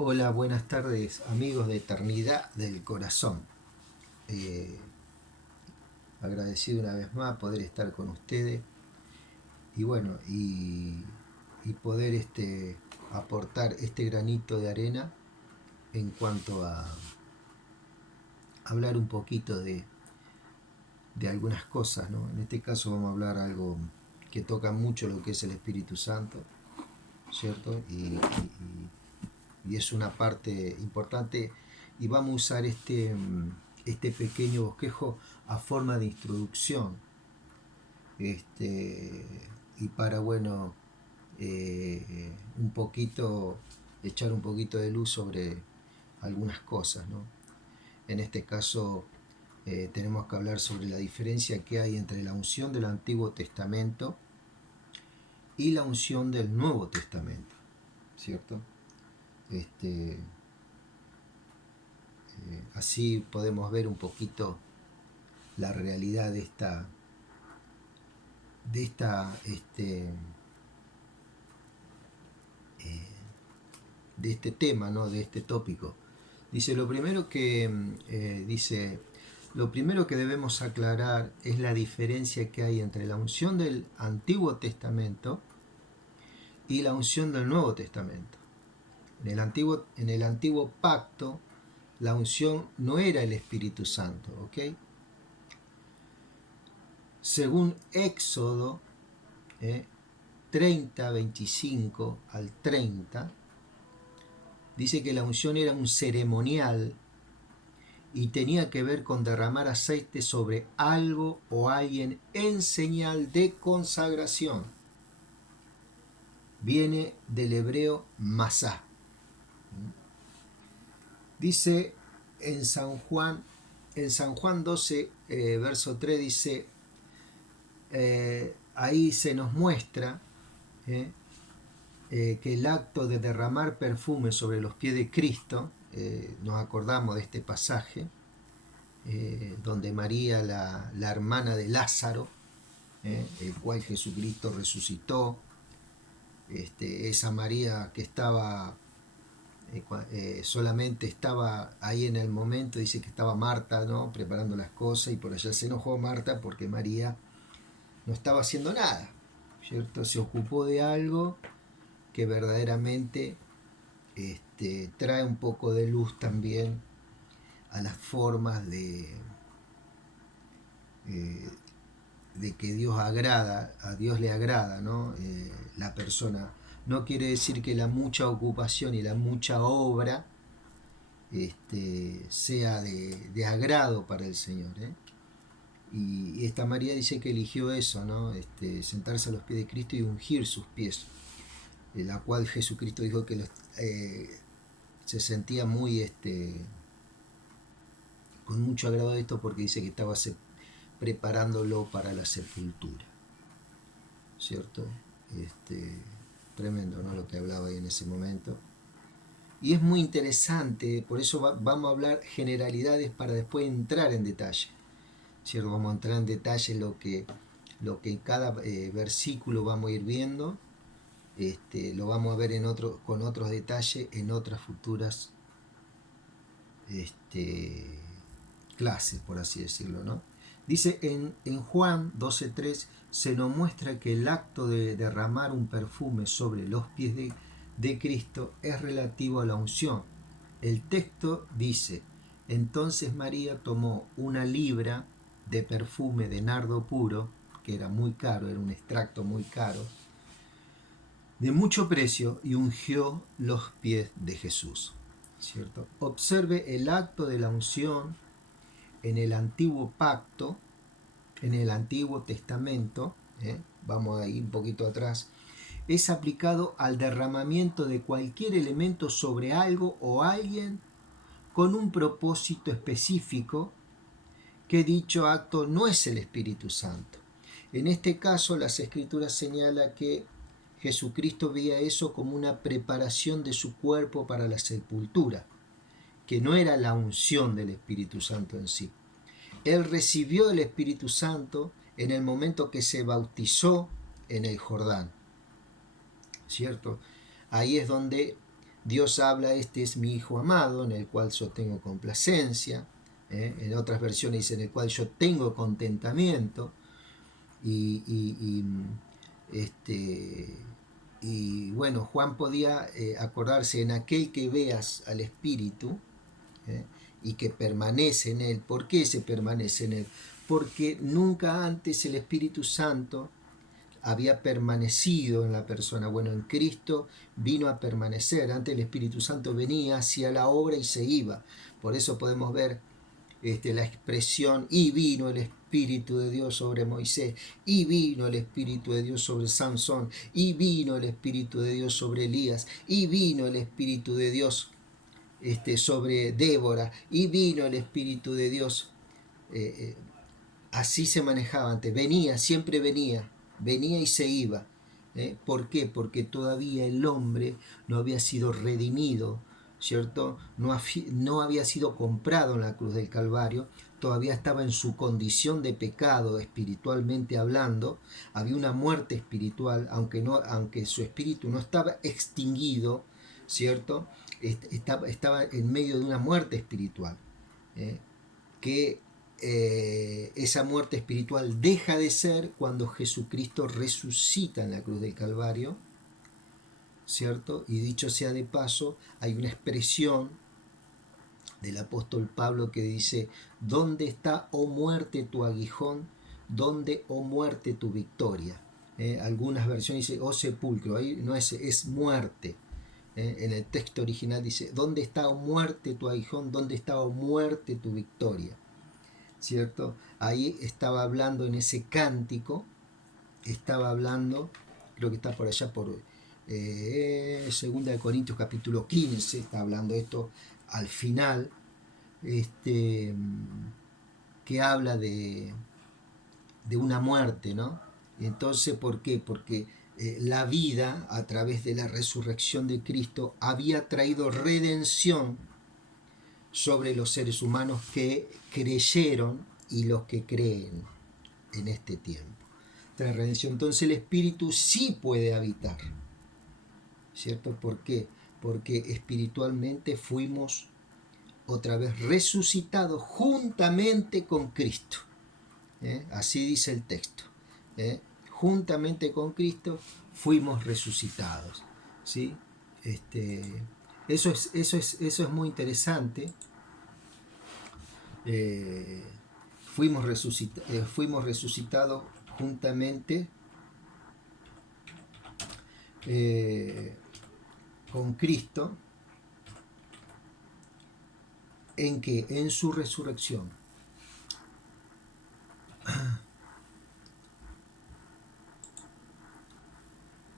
Hola, buenas tardes amigos de Eternidad del Corazón. Eh, Agradecido una vez más poder estar con ustedes y bueno, y poder aportar este granito de arena en cuanto a hablar un poquito de algunas cosas, ¿no? En este caso vamos a hablar algo que toca mucho lo que es el Espíritu Santo, ¿cierto? Y es una parte importante y vamos a usar este pequeño bosquejo a forma de introducción este, y para, bueno, un poquito, echar un poquito de luz sobre algunas cosas, ¿no? En este caso tenemos que hablar sobre la diferencia que hay entre la unción del Antiguo Testamento y la unción del Nuevo Testamento, ¿cierto? Así podemos ver un poquito la realidad de esta de este tema, ¿no? De este tópico. Dice lo primero que debemos aclarar es la diferencia que hay entre la unción del Antiguo Testamento y la unción del Nuevo Testamento. En el antiguo pacto la unción no era el Espíritu Santo, ¿ok? Según Éxodo 30, 25 al 30, dice que la unción era un ceremonial y tenía que ver con derramar aceite sobre algo o alguien en señal de consagración. Viene del hebreo masá. Dice en San Juan 12, verso 3, dice, ahí se nos muestra que el acto de derramar perfume sobre los pies de Cristo, nos acordamos de este pasaje, donde María, la hermana de Lázaro, el cual Jesucristo resucitó, esa María que estaba, solamente estaba ahí en el momento, dice que estaba Marta, ¿no? Preparando las cosas, y por allá se enojó Marta porque María no estaba haciendo nada, ¿cierto? Se ocupó de algo que verdaderamente trae un poco de luz también a las formas eh, de que Dios agrada, a Dios le agrada, ¿no? La persona. No quiere decir que la mucha ocupación y la mucha obra sea de agrado para el Señor, ¿eh? Y esta María dice que eligió eso, ¿no? Sentarse a los pies de Cristo y ungir sus pies, la cual Jesucristo dijo que se sentía muy con mucho agrado de esto, porque dice que estaba preparándolo para la sepultura, ¿cierto? Tremendo, ¿no? Lo que hablaba ahí en ese momento. Y es muy interesante, por eso vamos a hablar generalidades para después entrar en detalle, ¿cierto? Vamos a entrar en detalle lo que en cada versículo vamos a ir viendo, lo vamos a ver con otros detalles en otras futuras clases, por así decirlo, ¿no? Dice en Juan 12.3, se nos muestra que el acto de derramar un perfume sobre los pies de Cristo es relativo a la unción. El texto dice, entonces María tomó una libra de perfume de nardo puro, que era muy caro, era un extracto muy caro, de mucho precio, y ungió los pies de Jesús, ¿cierto? Observe el acto de la unción en el antiguo pacto, en el Antiguo Testamento, vamos a ir un poquito atrás, es aplicado al derramamiento de cualquier elemento sobre algo o alguien con un propósito específico, que dicho acto no es el Espíritu Santo. En este caso, las Escrituras señalan que Jesucristo veía eso como una preparación de su cuerpo para la sepultura, que no era la unción del Espíritu Santo en sí. Él recibió el Espíritu Santo en el momento que se bautizó en el Jordán, ¿cierto? Ahí es donde Dios habla, este es mi Hijo amado, en el cual yo tengo complacencia. En otras versiones dice, en el cual yo tengo contentamiento. Y este, y bueno, Juan podía acordarse, en aquel que veas al Espíritu y que permanece en él. ¿Por qué se permanece en él? Porque nunca antes el Espíritu Santo había permanecido en la persona. Bueno, en Cristo vino a permanecer. Antes el Espíritu Santo venía, hacía la obra y se iba. Por eso podemos ver la expresión, y vino el Espíritu de Dios sobre Moisés, y vino el Espíritu de Dios sobre Sansón, y vino el Espíritu de Dios sobre Elías, y vino el Espíritu de Dios sobre Débora, y vino el Espíritu de Dios. Así se manejaba antes, venía, siempre venía, venía y se iba. ¿Por qué? Porque todavía el hombre no había sido redimido, ¿cierto? No había sido comprado en la cruz del Calvario, todavía estaba en su condición de pecado espiritualmente hablando, había una muerte espiritual, aunque su espíritu no estaba extinguido, ¿cierto? Estaba en medio de una muerte espiritual, que esa muerte espiritual deja de ser cuando Jesucristo resucita en la cruz del Calvario, ¿cierto? Y dicho sea de paso, hay una expresión del apóstol Pablo que dice, ¿dónde está, oh muerte, tu aguijón? ¿Dónde, oh muerte, tu victoria? Algunas versiones dicen, oh sepulcro, ahí no es muerte. En el texto original dice, ¿dónde está, oh muerte, tu aguijón? ¿Dónde está, oh muerte, tu victoria? ¿Cierto? Ahí estaba hablando en ese cántico, estaba hablando, creo que está por allá por 2 Corintios capítulo 15, está hablando esto al final, que habla de una muerte, ¿no? Entonces, ¿por qué? Porque la vida a través de la resurrección de Cristo había traído redención sobre los seres humanos que creyeron y los que creen en este tiempo. Trae redención. Entonces el Espíritu sí puede habitar, ¿cierto? ¿Por qué? Porque espiritualmente fuimos otra vez resucitados juntamente con Cristo. Así dice el texto. Juntamente con Cristo fuimos resucitados, ¿sí? Eso es muy interesante. Fuimos resucitados juntamente con Cristo. ¿En qué? En su resurrección.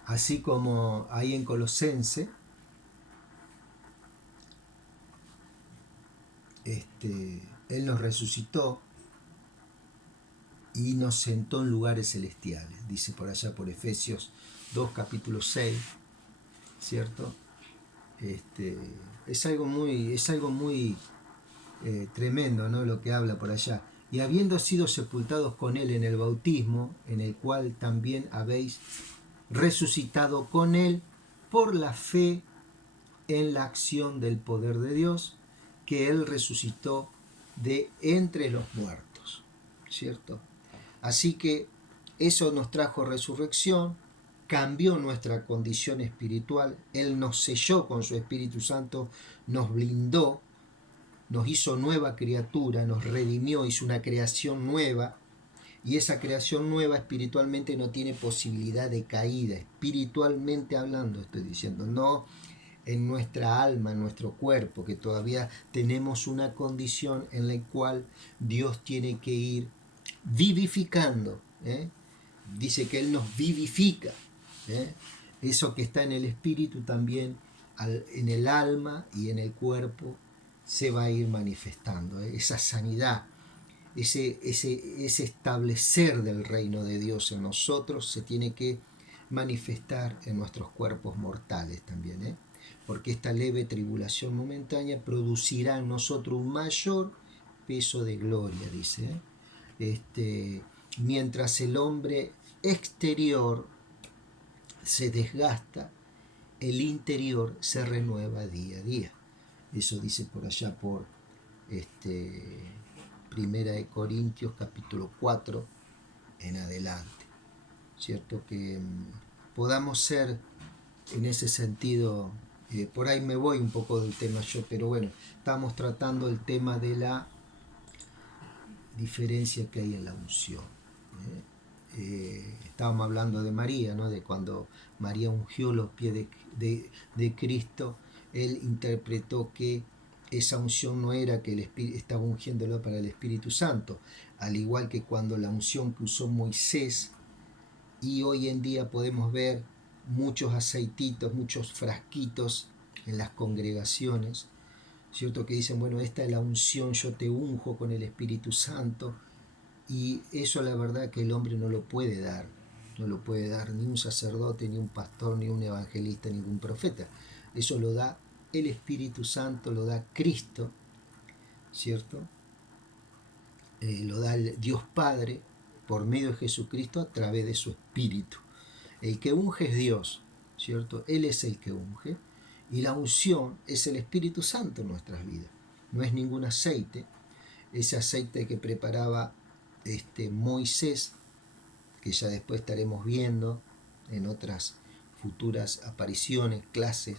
Así como ahí en Colosense, Él nos resucitó y nos sentó en lugares celestiales, dice por allá por Efesios 2, capítulo 6, ¿cierto? Es algo muy tremendo, ¿no? Lo que habla por allá. Y habiendo sido sepultados con Él en el bautismo, en el cual también habéis resucitado con Él por la fe en la acción del poder de Dios, que Él resucitó de entre los muertos, ¿cierto? Así que eso nos trajo resurrección, cambió nuestra condición espiritual, Él nos selló con su Espíritu Santo, nos blindó, nos hizo nueva criatura, nos redimió, hizo una creación nueva, y esa creación nueva espiritualmente no tiene posibilidad de caída, espiritualmente hablando estoy diciendo, no en nuestra alma, en nuestro cuerpo, que todavía tenemos una condición en la cual Dios tiene que ir vivificando. Dice que Él nos vivifica. Eso que está en el espíritu también en el alma y en el cuerpo se va a ir manifestando. Esa sanidad, ese establecer del reino de Dios en nosotros se tiene que manifestar en nuestros cuerpos mortales también. Porque esta leve tribulación momentánea producirá en nosotros un mayor peso de gloria, dice. Mientras el hombre exterior se desgasta el interior se renueva día a día. Eso dice por allá por Primera de Corintios capítulo 4 en adelante. ¿Cierto? Que podamos ser en ese sentido, por ahí me voy un poco del tema yo, pero bueno, estamos tratando el tema de la diferencia que hay en la unción. Estábamos hablando de María, ¿no? De cuando María ungió los pies de Cristo, él interpretó que esa unción no era que estaba ungiéndolo para el Espíritu Santo, al igual que cuando la unción que usó Moisés, y hoy en día podemos ver muchos aceititos, muchos frasquitos en las congregaciones, ¿cierto? Que dicen, bueno, esta es la unción, yo te unjo con el Espíritu Santo, y eso la verdad que el hombre no lo puede dar, no lo puede dar ni un sacerdote, ni un pastor, ni un evangelista, ningún profeta. Eso lo da el Espíritu Santo, lo da Cristo, ¿cierto? Lo da el Dios Padre por medio de Jesucristo a través de su Espíritu. El que unge es Dios, ¿cierto? Él es el que unge, y la unción es el Espíritu Santo en nuestras vidas. No es ningún aceite, ese aceite que preparaba Moisés, que ya después estaremos viendo en otras futuras apariciones, clases,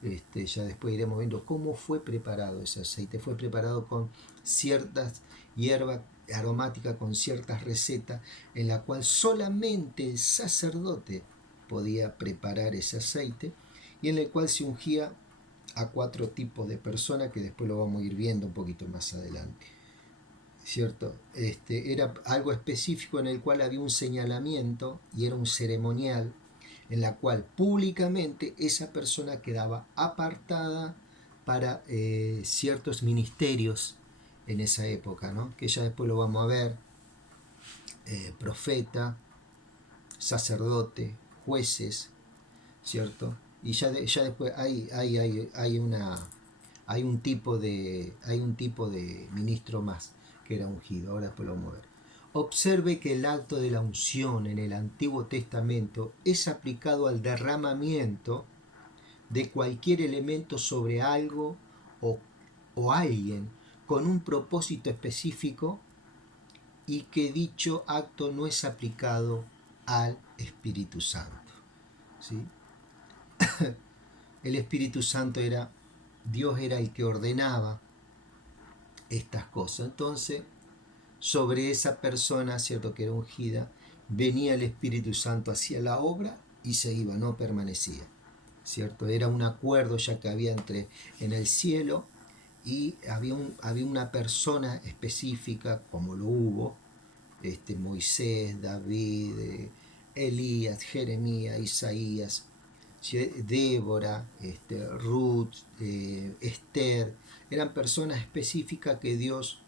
ya después iremos viendo cómo fue preparado ese aceite. Fue preparado con ciertas hierbas aromáticas, con ciertas recetas, en la cual solamente el sacerdote podía preparar ese aceite, y en el cual se ungía a 4 tipos de personas, que después lo vamos a ir viendo un poquito más adelante, ¿cierto? Era algo específico en el cual había un señalamiento y era un ceremonial en la cual públicamente esa persona quedaba apartada para ciertos ministerios en esa época, ¿no? Que ya después lo vamos a ver, profeta, sacerdote, jueces, ¿cierto? Y ya después hay un tipo de ministro más que era ungido. Ahora después lo vamos a ver. Observe que el acto de la unción en el Antiguo Testamento es aplicado al derramamiento de cualquier elemento sobre algo o alguien con un propósito específico, y que dicho acto no es aplicado al Espíritu Santo, ¿sí? El Espíritu Santo Dios era el que ordenaba estas cosas. Entonces, sobre esa persona, ¿cierto?, que era ungida, venía el Espíritu Santo, hacía la obra y se iba, no permanecía, ¿cierto? Era un acuerdo ya que había en el cielo, y había una persona específica, como lo hubo, Moisés, David, Elías, Jeremías, Isaías, Débora, Ruth, Esther. Eran personas específicas que Dios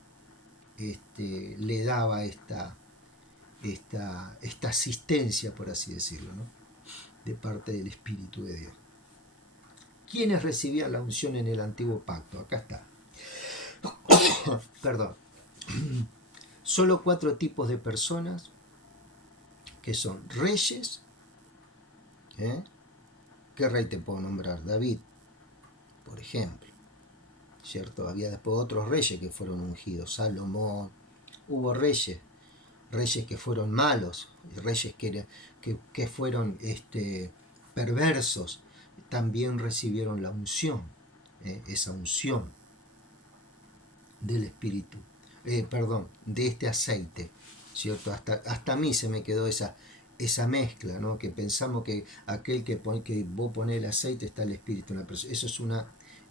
le daba esta asistencia, por así decirlo, ¿no?, de parte del Espíritu de Dios. ¿Quiénes recibían la unción en el antiguo pacto? Acá está. Perdón. Solo 4 tipos de personas, que son reyes. ¿Qué rey te puedo nombrar? David, por ejemplo, ¿cierto? Había después otros reyes que fueron ungidos, Salomón. Hubo reyes que fueron malos, reyes que fueron perversos, también recibieron la unción, esa unción del Espíritu, de este aceite, ¿cierto? Hasta a mí se me quedó esa mezcla, ¿no? Que pensamos que aquel que vos ponés el aceite está el Espíritu en la persona.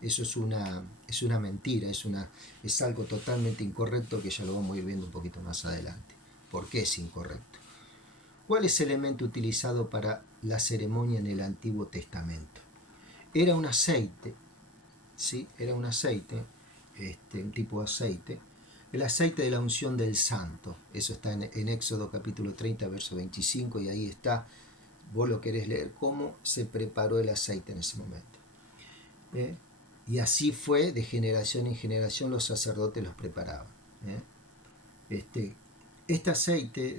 Eso es una mentira, es algo totalmente incorrecto, que ya lo vamos a ir viendo un poquito más adelante. ¿Por qué es incorrecto? ¿Cuál es el elemento utilizado para la ceremonia en el Antiguo Testamento? Era un aceite, ¿sí? Era un aceite, un tipo de aceite, el aceite de la unción del santo. Eso está en Éxodo capítulo 30, verso 25, y ahí está, vos lo querés leer, cómo se preparó el aceite en ese momento. Y así fue, de generación en generación los sacerdotes los preparaban. Este aceite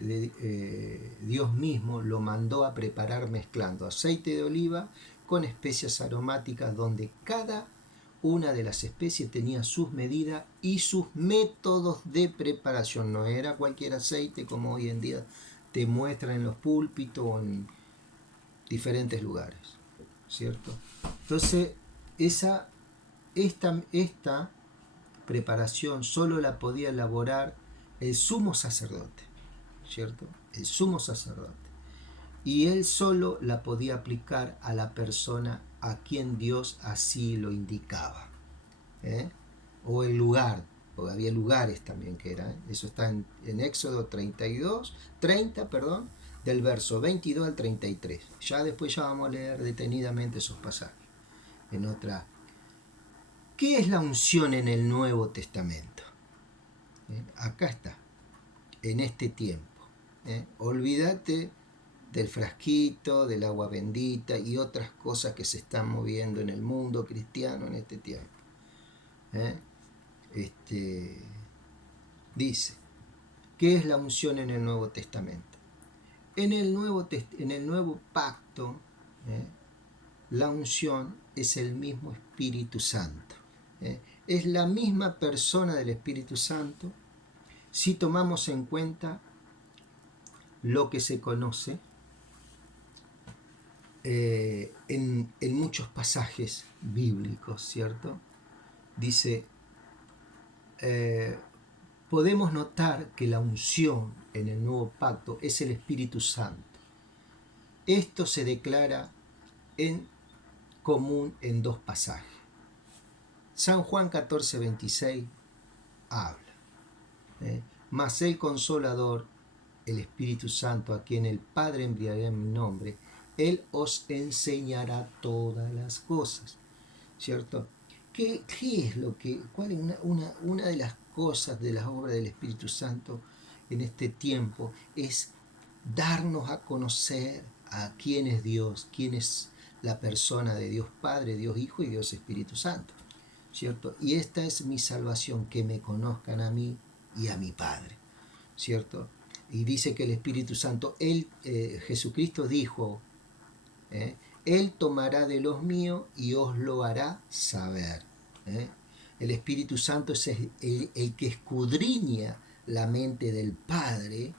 Dios mismo lo mandó a preparar mezclando aceite de oliva con especias aromáticas, donde cada una de las especies tenía sus medidas y sus métodos de preparación. No era cualquier aceite como hoy en día te muestran en los púlpitos o en diferentes lugares, ¿cierto? Entonces, esta preparación solo la podía elaborar el sumo sacerdote, ¿cierto? El sumo sacerdote. Y él solo la podía aplicar a la persona a quien Dios así lo indicaba, ¿eh? O el lugar, porque había lugares también que eran, eso está en Éxodo 30, perdón, del verso 22 al 33. Ya después ya vamos a leer detenidamente esos pasajes en otra. ¿Qué es la unción en el Nuevo Testamento? Acá está, en este tiempo. Olvídate del frasquito, del agua bendita y otras cosas que se están moviendo en el mundo cristiano en este tiempo. Dice, ¿qué es la unción en el Nuevo Testamento? En el nuevo pacto, la unción es el mismo Espíritu Santo. Es la misma persona del Espíritu Santo si tomamos en cuenta lo que se conoce en muchos pasajes bíblicos, ¿cierto? Dice, podemos notar que la unción en el nuevo pacto es el Espíritu Santo. Esto se declara en común en dos pasajes. San Juan 14:26 habla, mas el Consolador, el Espíritu Santo, a quien el Padre enviará en mi nombre, Él os enseñará todas las cosas, ¿cierto? ¿Qué es lo que, cuál es una de las cosas de las obras del Espíritu Santo en este tiempo? Es darnos a conocer a quién es Dios, quién es la persona de Dios Padre, Dios Hijo y Dios Espíritu Santo, ¿cierto? Y esta es mi salvación, que me conozcan a mí y a mi Padre, ¿cierto? Y dice que el Espíritu Santo, Jesucristo dijo, Él tomará de los míos y os lo hará saber. El Espíritu Santo es el que escudriña la mente del Padre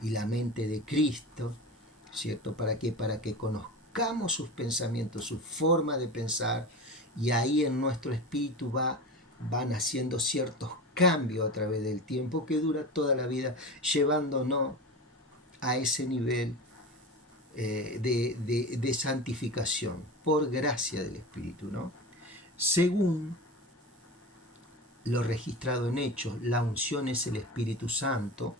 y la mente de Cristo, ¿cierto? ¿Para qué? Para que conozcamos sus pensamientos, su forma de pensar, y ahí en nuestro espíritu van haciendo ciertos cambios a través del tiempo que dura toda la vida, llevándonos a ese nivel de santificación por gracia del Espíritu, ¿no? Según lo registrado en Hechos, la unción es el Espíritu Santo,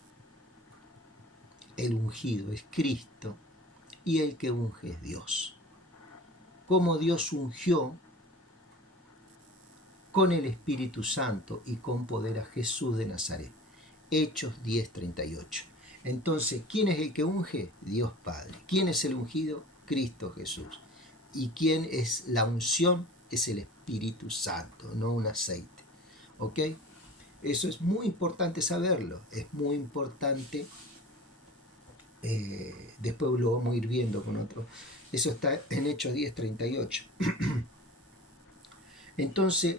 el ungido es Cristo y el que unge es Dios. Como Dios ungió con el Espíritu Santo y con poder a Jesús de Nazaret. Hechos 10:38. Entonces, ¿quién es el que unge? Dios Padre. ¿Quién es el ungido? Cristo Jesús. ¿Y quién es la unción? Es el Espíritu Santo, no un aceite. ¿Ok? Eso es muy importante saberlo. Es muy importante. Después lo vamos a ir viendo con otro. Eso está en Hechos 10:38. Entonces,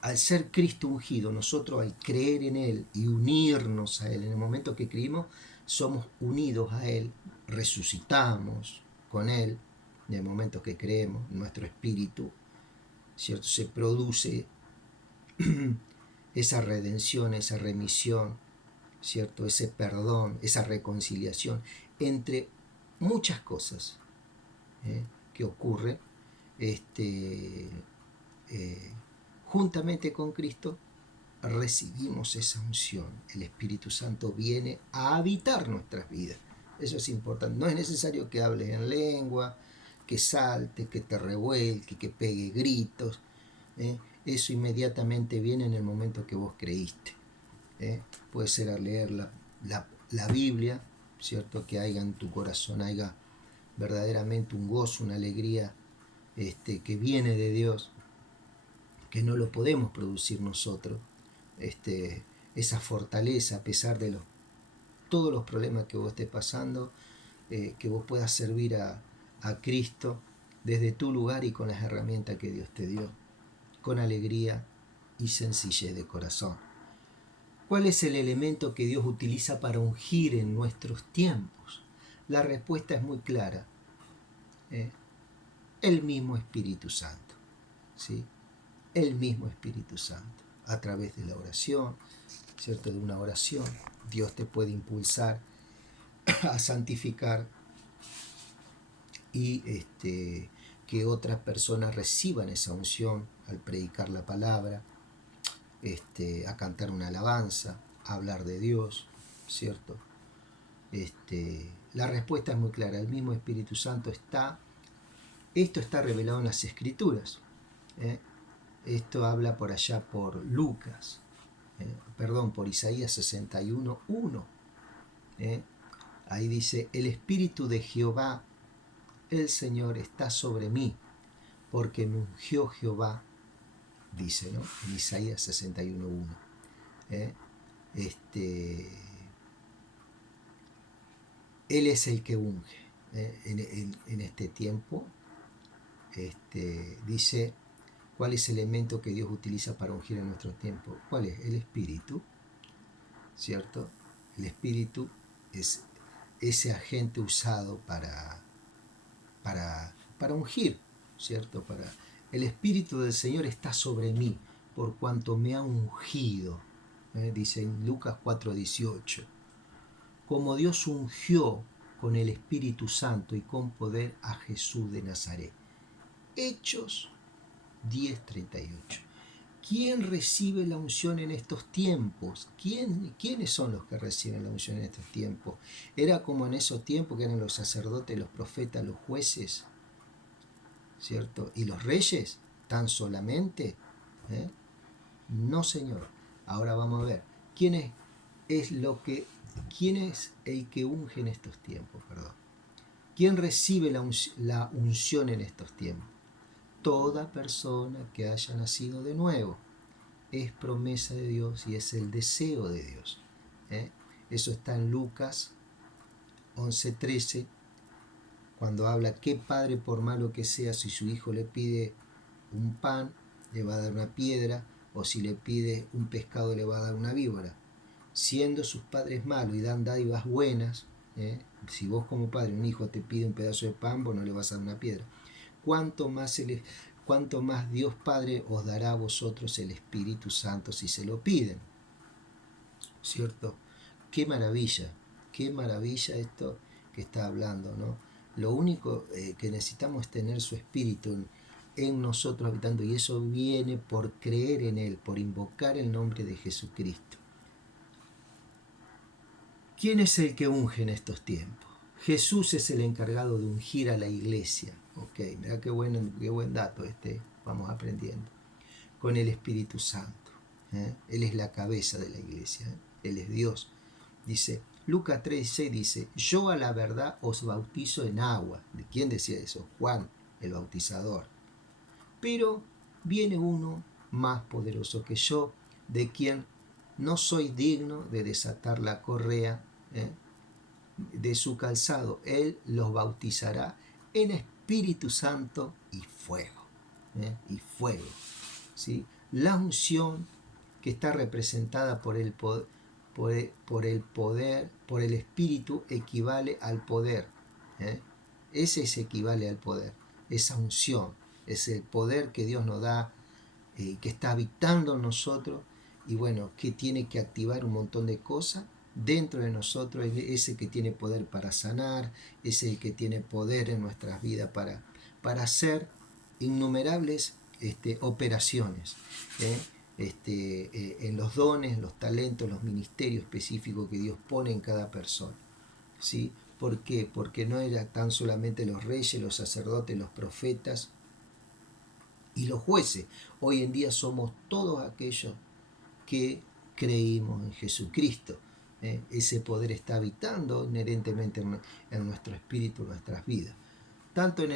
al ser Cristo ungido, nosotros al creer en Él y unirnos a Él, en el momento que creímos, somos unidos a Él, resucitamos con Él, en el momento que creemos, nuestro espíritu, ¿cierto? Se produce esa redención, esa remisión, ¿cierto? Ese perdón, esa reconciliación, entre muchas cosas que ocurre juntamente con Cristo. Recibimos esa unción, el Espíritu Santo viene a habitar nuestras vidas. Eso es importante. No es necesario que hables en lengua, que saltes, que te revuelque, que pegue gritos. Eso inmediatamente viene en el momento que vos creíste. Puede ser a leer la Biblia, ¿cierto? Que haya en tu corazón, haya verdaderamente un gozo, una alegría que viene de Dios, que no lo podemos producir nosotros. Esa fortaleza, a pesar de todos los problemas que vos estés pasando, que vos puedas servir a Cristo desde tu lugar y con las herramientas que Dios te dio, con alegría y sencillez de corazón. ¿Cuál es el elemento que Dios utiliza para ungir en nuestros tiempos? La respuesta es muy clara. El mismo Espíritu Santo. ¿Sí? El mismo Espíritu Santo. A través de la oración, ¿cierto? De una oración, Dios te puede impulsar a santificar y que otras personas reciban esa unción al predicar la palabra, a cantar una alabanza, a hablar de Dios, ¿cierto? La respuesta es muy clara. El mismo Espíritu Santo esto está revelado en las Escrituras. Esto habla por allá por Lucas, por Isaías 61:1. Ahí dice: el Espíritu de Jehová, el Señor, está sobre mí, porque me ungió Jehová, dice, ¿no? En Isaías 61:1. Él es el que unge. En este tiempo, dice, ¿cuál es el elemento que Dios utiliza para ungir en nuestro tiempo? ¿Cuál es? El Espíritu, ¿cierto? El Espíritu es ese agente usado para ungir, ¿cierto? El Espíritu del Señor está sobre mí, por cuanto me ha ungido, dice en Lucas 4:18. Como Dios ungió con el Espíritu Santo y con poder a Jesús de Nazaret. Hechos 10:38. ¿Quién recibe la unción en estos tiempos? ¿Quiénes son los que reciben la unción en estos tiempos? ¿Era como en esos tiempos que eran los sacerdotes, los profetas, los jueces, ¿cierto? ¿Y los reyes? ¿Tan solamente? No, Señor. Ahora vamos a ver. ¿Quién es el que unge en estos tiempos? ¿Quién recibe la unción en estos tiempos? Toda persona que haya nacido de nuevo. Es promesa de Dios y es el deseo de Dios. Eso está en Lucas 11:13, cuando habla: ¿qué padre, por malo que sea, si su hijo le pide un pan, le va a dar una piedra? O si le pide un pescado, le va a dar una víbora. Siendo sus padres malos y dan dádivas buenas, si vos como padre, un hijo te pide un pedazo de pan, vos no le vas a dar una piedra. ¿Cuánto más Dios Padre os dará a vosotros el Espíritu Santo si se lo piden? ¿Cierto? Qué maravilla esto que está hablando, ¿no? Lo único que necesitamos es tener su Espíritu en nosotros habitando, y eso viene por creer en Él, por invocar el nombre de Jesucristo. ¿Quién es el que unge en estos tiempos? Jesús es el encargado de ungir a la iglesia. Ok, mira qué buen dato vamos aprendiendo. Con el Espíritu Santo. Él es la cabeza de la iglesia. Él es Dios. Dice, Lucas 3:6 dice: yo a la verdad os bautizo en agua. ¿De quién decía eso? Juan, el bautizador. Pero viene uno más poderoso que yo, de quien no soy digno de desatar la correa de su calzado. Él los bautizará en Espíritu Santo y fuego. Y fuego. ¿Sí? La unción que está representada por el Espíritu equivale al poder. Ese equivale al poder. Esa unción es el poder que Dios nos da, que está habitando en nosotros, y bueno, que tiene que activar un montón de cosas dentro de nosotros. Es el que tiene poder para sanar, es el que tiene poder en nuestras vidas para hacer innumerables operaciones, en los dones, los talentos, los ministerios específicos que Dios pone en cada persona. ¿Sí? ¿Por qué? Porque no eran tan solamente los reyes, los sacerdotes, los profetas y los jueces. Hoy en día somos todos aquellos que creímos en Jesucristo. Ese poder está habitando inherentemente en nuestro espíritu, en nuestras vidas. Tanto en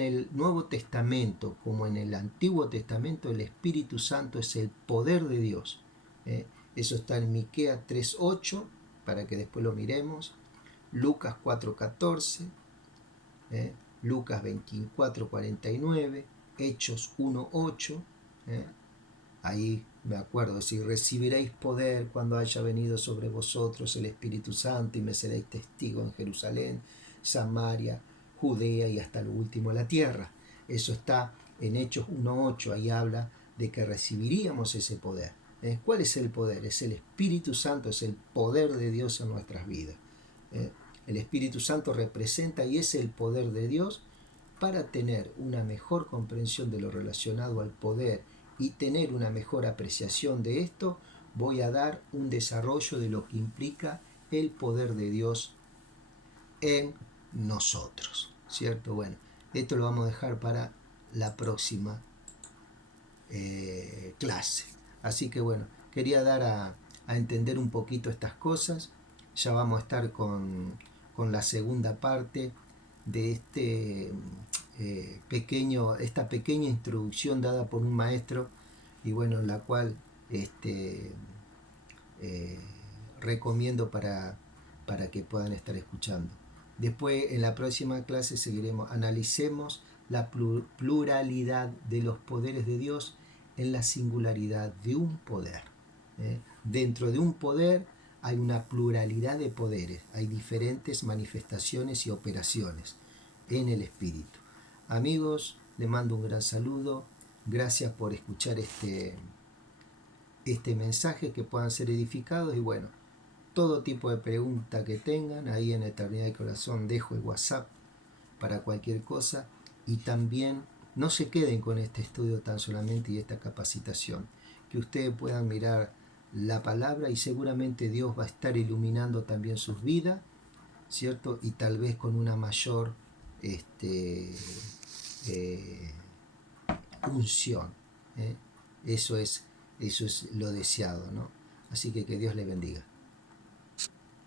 el Nuevo Testamento como en el Antiguo Testamento, el Espíritu Santo es el poder de Dios. Eso está en Miqueas 3:8, para que después lo miremos. Lucas 4:14, Lucas 24:49, Hechos 1:8, ahí me acuerdo, si recibiréis poder cuando haya venido sobre vosotros el Espíritu Santo y me seréis testigo en Jerusalén, Samaria, Judea y hasta lo último de la tierra. Eso está en Hechos 1:8, ahí habla de que recibiríamos ese poder. ¿Cuál es el poder? Es el Espíritu Santo, es el poder de Dios en nuestras vidas. El Espíritu Santo representa y es el poder de Dios para tener una mejor comprensión de lo relacionado al poder y tener una mejor apreciación de esto. Voy a dar un desarrollo de lo que implica el poder de Dios en nosotros, ¿cierto? Bueno, esto lo vamos a dejar para la próxima clase. Así que bueno, quería dar a entender un poquito estas cosas. Ya vamos a estar con la segunda parte de esta pequeña introducción dada por un maestro, y bueno, en la cual recomiendo para que puedan estar escuchando. Después, en la próxima clase analicemos la pluralidad de los poderes de Dios en la singularidad de un poder. Dentro de un poder hay una pluralidad de poderes, hay diferentes manifestaciones y operaciones en el Espíritu. Amigos, les mando un gran saludo, gracias por escuchar este mensaje, que puedan ser edificados, y bueno, todo tipo de pregunta que tengan, ahí en Eternidad y Corazón dejo el WhatsApp para cualquier cosa, y también no se queden con este estudio tan solamente y esta capacitación, que ustedes puedan mirar la palabra y seguramente Dios va a estar iluminando también sus vidas, ¿cierto? Y tal vez con una mayor unción. Eso es lo deseado, ¿no? Así que Dios les bendiga.